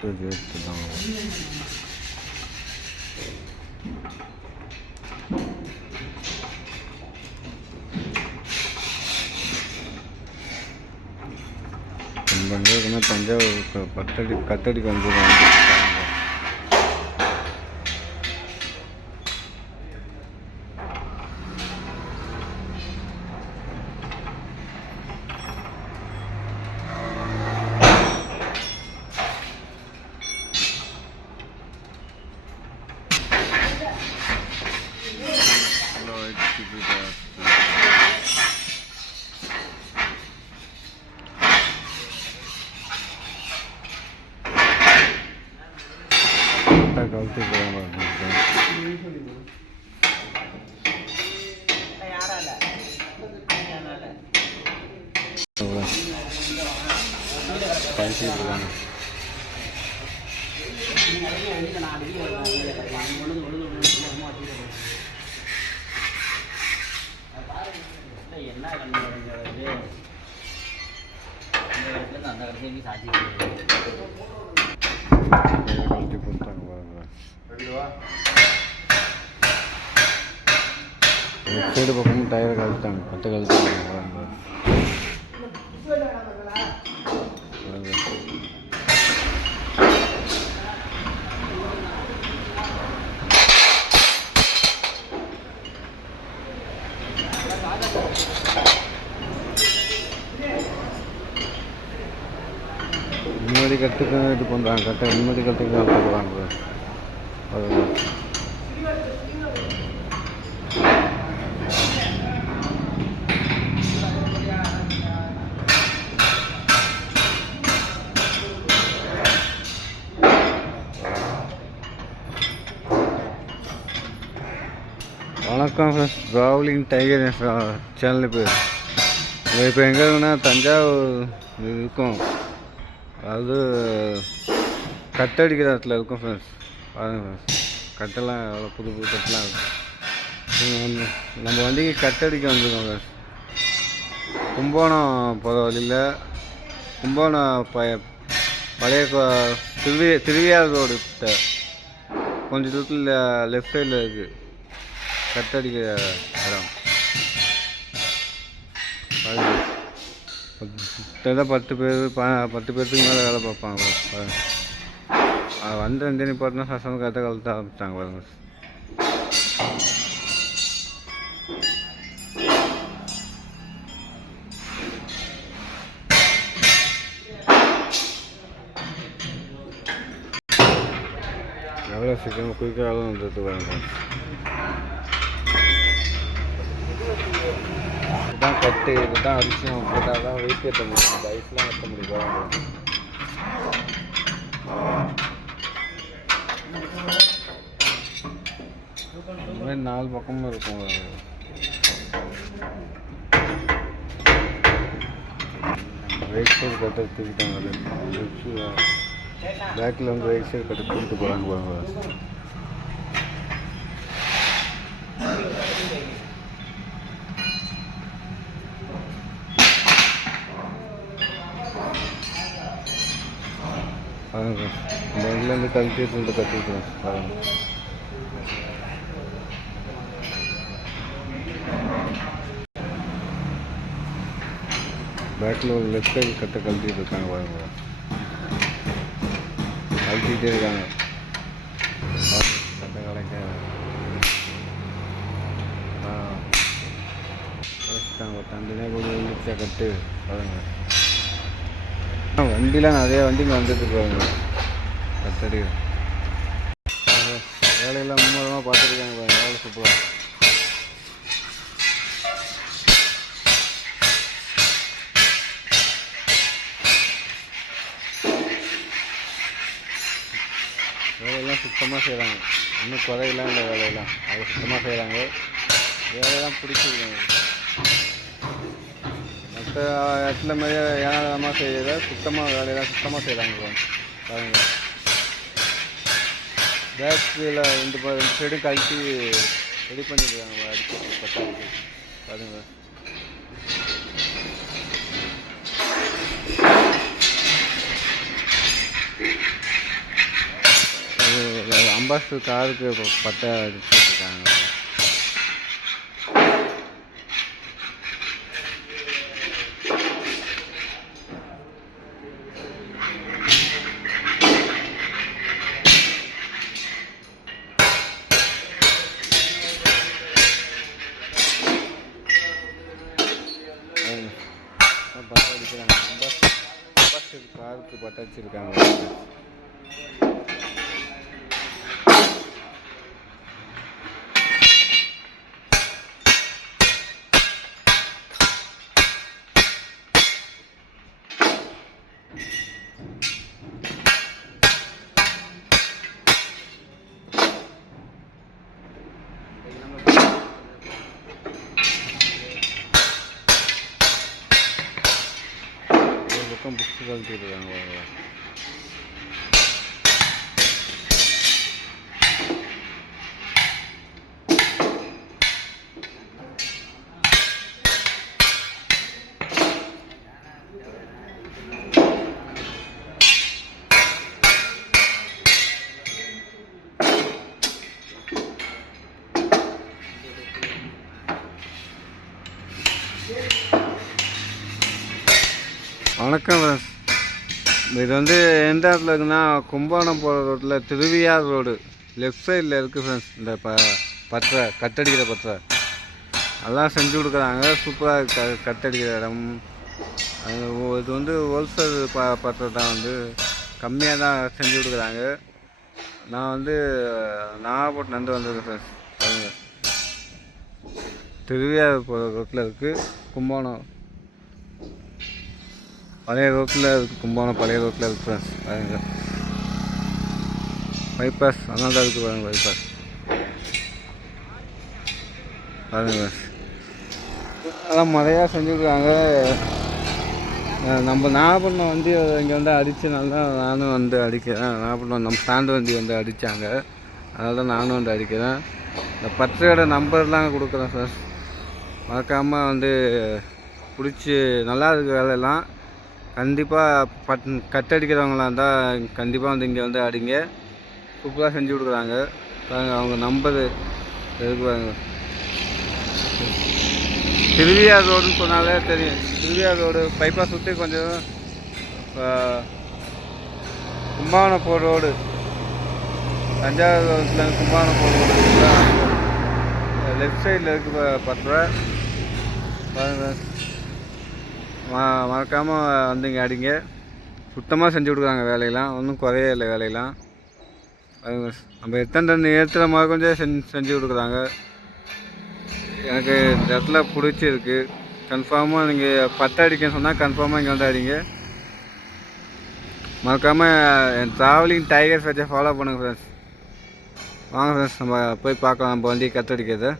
கட்டு சேர்த்து தான் ரொம்ப தஞ்சாவூர் கத்தடிக்கு வந்துடுவாங்க. கழுத்து படிச்சுருக்காங்க. என்ன அந்த கடைசி சாட்சி கழட்டி கொடுத்தாங்க பாருங்க. சைடு பக்கமும் டயரை கழுத்தாங்க, கட்டை கழுத்தாங்க பாருங்க. முன்னாடி கட்டுக்கு இது பண்ணுறாங்க, கட்டை முன்னாடி கட்டுக்கு தான் போகிறாங்க. வணக்கம் ஃப்ரெண்ட்ஸ், ட்ராவலிங் டைகர் சேனல் பேர். இப்போ எங்கே இருக்குன்னா தஞ்சாவூர் இருக்கும், அதாவது கட்டடிக்கிற இடத்துல இருக்கும் ஃப்ரெண்ட்ஸ். பாருங்கள் ஃப்ரெண்ட்ஸ், கட்டெல்லாம் எவ்வளோ புது புது கட்டெலாம் இருக்கும். நம்ம வண்டிக்கு கட்டடிக்க வந்துருக்கோம் ஃப்ரெண்ட்ஸ். கும்பகோணம் போகிற வழியில், கும்பகோணம் பழைய திருவியார் ரோடு கொஞ்சம் தூரத்தில் லெஃப்ட் சைடில் இருக்குது கட்டடிக்கிற இடம். தான் 10 பேருக்கு மேலே வேலை பார்ப்பாங்க. வந்து ரெண்டு பார்த்தா சசம் கற்று கழுத்த ஆரம்பித்தாங்க பாருங்க. எவ்வளோ சீக்கிரம் குயிக்காகவும் வந்துட்டு பாருங்க. இதுதான் கட்டு, இதுதான் அடிச்சும் போட்டால் தான் வெயிட் ஏற்ற முடியும், இந்த ஐஸ்லாம் ஏற்ற முடியும். இந்த மாதிரி 4 பக்கமும் இருக்கும். ரைட் சைடு கட்டை தூக்கிட்டாங்க, பேக்கில் வந்து ரைட் சைடு கட்டை தூக்கிட்டு போகிறாங்க பாருங்க. பாருங்க, இந்த வண்டிலேருந்து கழட்டிட்டு கட்டிக்கிறோம் பாருங்க. பேக்கில் ஒரு லெஃப்ட் சைடு கட்டை கழட்டிட்டு இருக்காங்க பாருங்க, கழட்டிகிட்டே இருக்காங்க. கட்டை கலைக்க தண்டினா கூட எழுச்சா கட்டு பாருங்க. வண்டிலாம் நிறைய வண்டிங்க வந்துட்டு இருக்காங்க, கட்டடி வேலையெல்லாம் மும்முரமாக பார்த்துருக்காங்க பாருங்க. வேலை சூப்பராக வேலையெல்லாம் சுத்தமாக செய்கிறாங்க, இன்னும் குறையெல்லாம் இல்லை. வேலையெல்லாம் அதை சுத்தமாக செய்கிறாங்க, வேலையெல்லாம் பிடிச்சிருக்காங்க. மற்ற இடத்துல மாரி ஏனாதமாக செய்கிற சுத்தமாக வேலையெல்லாம் சுத்தமாக செய்கிறாங்க பாருங்க. பேக்கில் 2 சைடு கழட்டி ரெடி பண்ணிடுறாங்க அடிச்சு பத்தாக்கு பாருங்க. அம்பாஸ்டர் காருக்கு பட்டை அடிச்சுட்ருக்காங்க. பட்டை அடிக்கிறாங்க. அம்பாஸ்டர் காருக்கு பட்டை அடிச்சிருக்காங்க. பக்கம் புக்ஸ் கழிச்சுருக்காங்க. வணக்கம் ஃப்ரெண்ட்ஸ். இது வந்து எந்த இடத்துல இருக்குன்னா கும்பகோணம் போகிற ரோட்டில் திருவியார் ரோடு லெஃப்ட் சைடில் இருக்குது ஃப்ரெண்ட்ஸ். இந்த பற்றை கட்டடிக்கிற பற்றை அதெல்லாம் செஞ்சு கொடுக்குறாங்க. சூப்பராக கட்டடிக்கிற இடம். இது வந்து ஹோல்சேல் பற்றை தான், வந்து கம்மியாக தான் செஞ்சு கொடுக்குறாங்க. நான் வந்து நாகப்பட்டினந்து வந்திருக்கேன் ஃப்ரெண்ட்ஸ். திருவியார் போகிற ரோட்டில் இருக்குது கும்பகோணம் பழைய ரோட்டில் இருக்குது. கும்பகோணம் பழைய ரோட்டில் இருக்குது ஃப்ரெண்ட்ஸ். பாருங்க பைபாஸ், அதனால தான் இருக்குது பாருங்கள் பைபாஸ். பாருங்க ஃப்ரெண்ட்ஸ், அதெல்லாம் முறையாக செஞ்சுருக்காங்க. நம்ம நாகப்பட்டினம் வண்டி இங்கே வந்து அடித்தனால தான் நானும் வந்து அடிக்கிறேன். நாகப்பட்டினம் நம்ம ஸ்டாண்டு வண்டி வந்து அடித்தாங்க, அதனால தான் நானும் வந்து அடிக்கிறேன். இந்த பற்றையோட நம்பர்லாம் கொடுக்குறேன் சார். மறக்காமல் வந்து பிடிச்சி நல்லா இருக்குது வேலையெல்லாம். கண்டிப்பாக கட்டடிக்கிறவங்களாக இருந்தால் கண்டிப்பாக வந்து இங்கே வந்து அடிங்க. சூப்பராக செஞ்சு கொடுக்குறாங்க. பாருங்க அவங்க நம்பரு எதுக்கு பாருங்க. திருவியார் ரோடுன்னு சொன்னாலே தெரியும். திருவியார் ரோடு பைபாஸ் சுற்றி கொஞ்சம் கும்பகோணம் போகிற ரோடு, தஞ்சாவூர் ரோட்டில் கும்பகோணம் போகிற ரோடு லெஃப்ட் சைடில் இருக்குது பற்றை. பாருங்கள் மறக்காமல் வந்து இங்கே அடிங்க. சுத்தமாக செஞ்சு கொடுக்குறாங்க வேலையெல்லாம், ஒன்றும் குறையே இல்லை வேலையெல்லாம். நம்ம எத்தனை ஏற்றுற மாதிரி கொஞ்சம் செஞ்சு கொடுக்குறாங்க. எனக்கு இந்த இடத்துல பிடிச்சிருக்கு. கன்ஃபார்மாக நீங்கள் பட்டை அடிக்கன்னு சொன்னால் கன்ஃபார்மாக இங்கே வந்து அடிங்க. மறக்காமல் என் ட்ராவலிங் டைகர் ஃபேட்சை ஃபாலோ பண்ணுங்கள் ஃப்ரெண்ட்ஸ். வாங்க ஃப்ரெண்ட்ஸ், நம்ம போய் பார்க்கலாம் நம்ம வண்டி கட்டடிக்கிறது.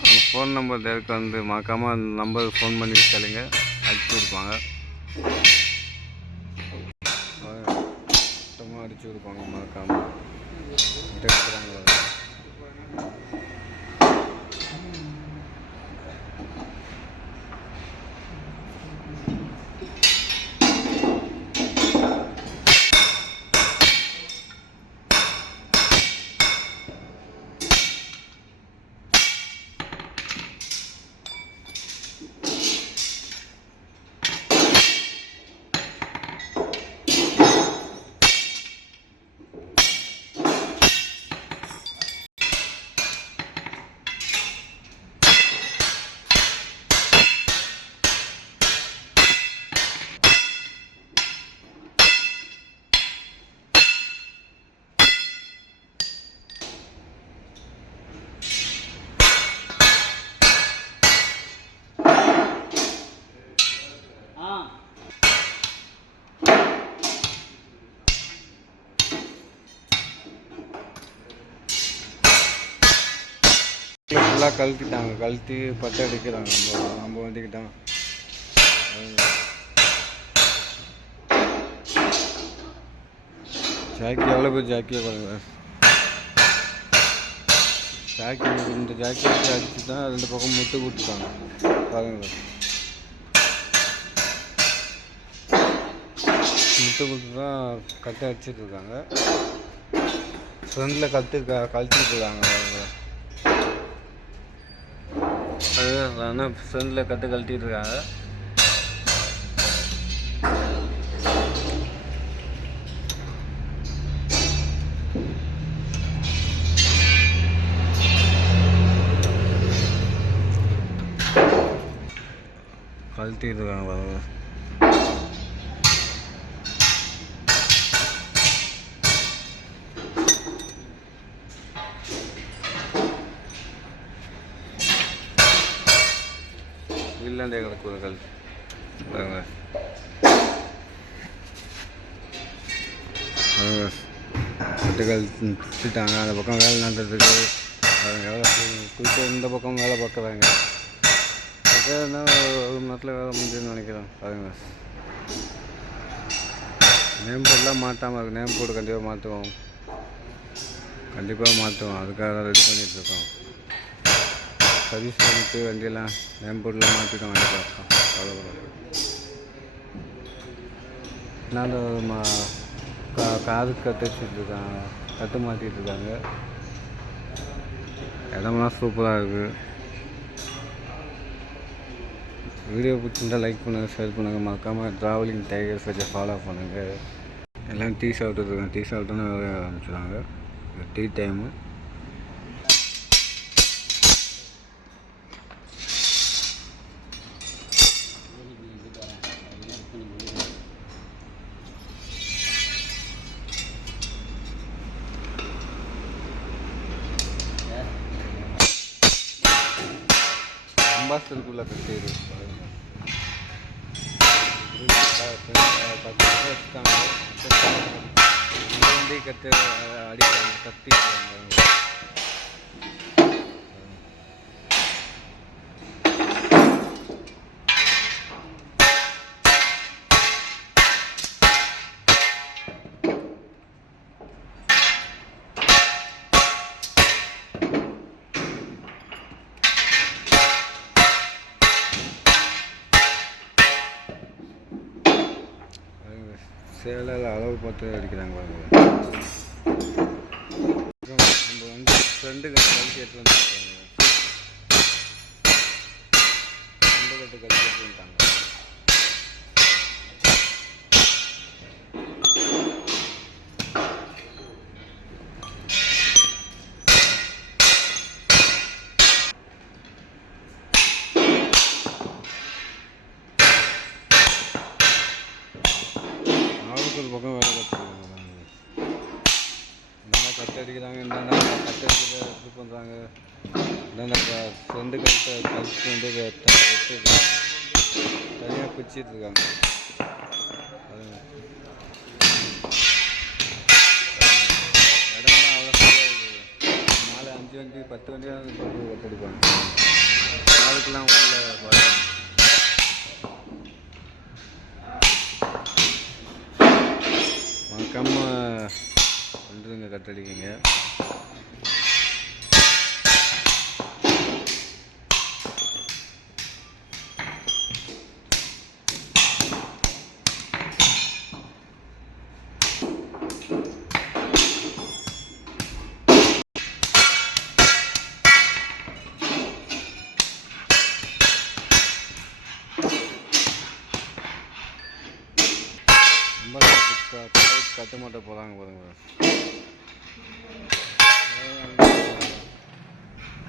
அவங்க ஃபோன் நம்பர் இருக்கு, வந்து மறக்காமல் அந்த நம்பருக்கு ஃபோன் பண்ணி கேளுங்க, அடிச்சு கொடுப்பாங்க. சுத்தமாக அடிச்சு கொடுப்பாங்க. மறக்காமல் எடுக்கிறாங்க. ஃபுல்லாக கழட்டிட்டாங்க, கழட்டி பட்டை அடிக்கிறாங்க. நம்ம வண்டிக்கிட்டான் ஜாக்கி எவ்வளோ பேர் ஜாக்கியை பாருங்க. ஜாக்கி இந்த ஜாக்கி வச்சு அடிச்சு தான் 2 பக்கம் முட்டு கொடுத்துட்டாங்க பாருங்க. முட்டு கொடுத்து தான் கட்டை அடிச்சிட்டு இருக்காங்க. ஃப்ரெண்டில் கழட்டிட்டு இருக்காங்க. அதுதான் ஃப்ரெண்டில் கழட்டிட்டு இருக்காங்க. கழட்டிட்டு இருக்காங்க பாருங்க. இல்லாண்டே கிடக்குதுகள் பாருங்க. கட்டுகள் சுட்டாங்க. அந்த பக்கம் வேலை நடந்துருக்கு. அவங்க எவ்வளோ குறித்து இந்த பக்கம் வேலை பார்க்குறாங்க. அதுனா ஒரு மணி நேரத்தில் வேலை முடிஞ்சுன்னு நினைக்கிறேன். பாருங்க, நேம் போர்டெலாம் மாட்டாமல் இருக்குது. நேம் போர்டு கண்டிப்பாக மாற்றுவோம், அதுக்காக தான் ரெடி பண்ணிகிட்ருக்கோம். சர்வீஸ் பண்ணிட்டு வண்டியெல்லாம் நேம் போர்டெலாம் மாற்றிட்டோம். கண்டிப்பாக நான் காருக்கு கட்டிச்சுட்ருக்காங்க, கட்டு மாற்றிட்டு இருக்காங்க. இடம்லாம் சூப்பராக இருக்குது. வீடியோ பிடிச்சிருந்தால் லைக் பண்ணுங்கள், ஷேர் பண்ணுங்கள். மறக்காமல் ட்ராவலிங் டைகர்ஸ் வச்சு ஃபாலோ பண்ணுங்கள். எல்லாம் டீ சாப்பிட்டுருக்காங்க. டீ சாப்பிட்டோன்னு வேலையை ஆரம்பிச்சிடுவாங்க. Tea time. அம்பாஸ்டருக்குள்ளே கட்டிடு 10 வச்சுட்டாங்க. வண்டி கட்டு அடிக்கிறாங்க, கத்திக்கிறாங்க. சேலையில் அளவு பார்த்து அடிக்கிறாங்க பாருங்க. நம்ம வந்து ஃப்ரெண்டு கழிச்சு எடுத்து வந்துட்டாங்க. ஃப்ரெண்டு கட்டு கழிச்சு எடுத்து வந்துட்டாங்க. ஒரு பக்கம் வேலை கற்றுருக்காங்க. என்னென்ன கட்டு அடிக்கிறாங்க, என்னென்ன கட்டு அடிக்கிறத இது பண்ணுறாங்க, என்னென்ன ஃப்ரெண்டு கழிச்சு வந்து தனியாக பிரிச்சிட்டு இருக்காங்க. இடம்லாம் அவ்வளோ சரியாக இருக்குது. 4 5 வண்டி 10 வண்டியாக கட்டடிப்பாங்க. நாளுக்கெல்லாம் உள்ள பாருங்க. மறக்காமல் வந்துடுங்க, கட்டடிக்குங்க. கட்டு மாட்ட போகிறாங்க பாருங்க.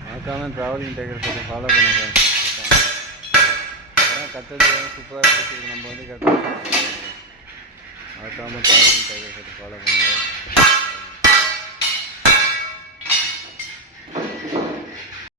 மறக்காமல் ட்ராவலிங் டைகர்ஸ் ஃபாலோ பண்ணுங்க. கட்டது சூப்பராக இருக்குது. நம்ம வந்து மறக்காமல் ட்ராவலிங் டைகர்ஸ் ஃபாலோ பண்ணுங்கள்.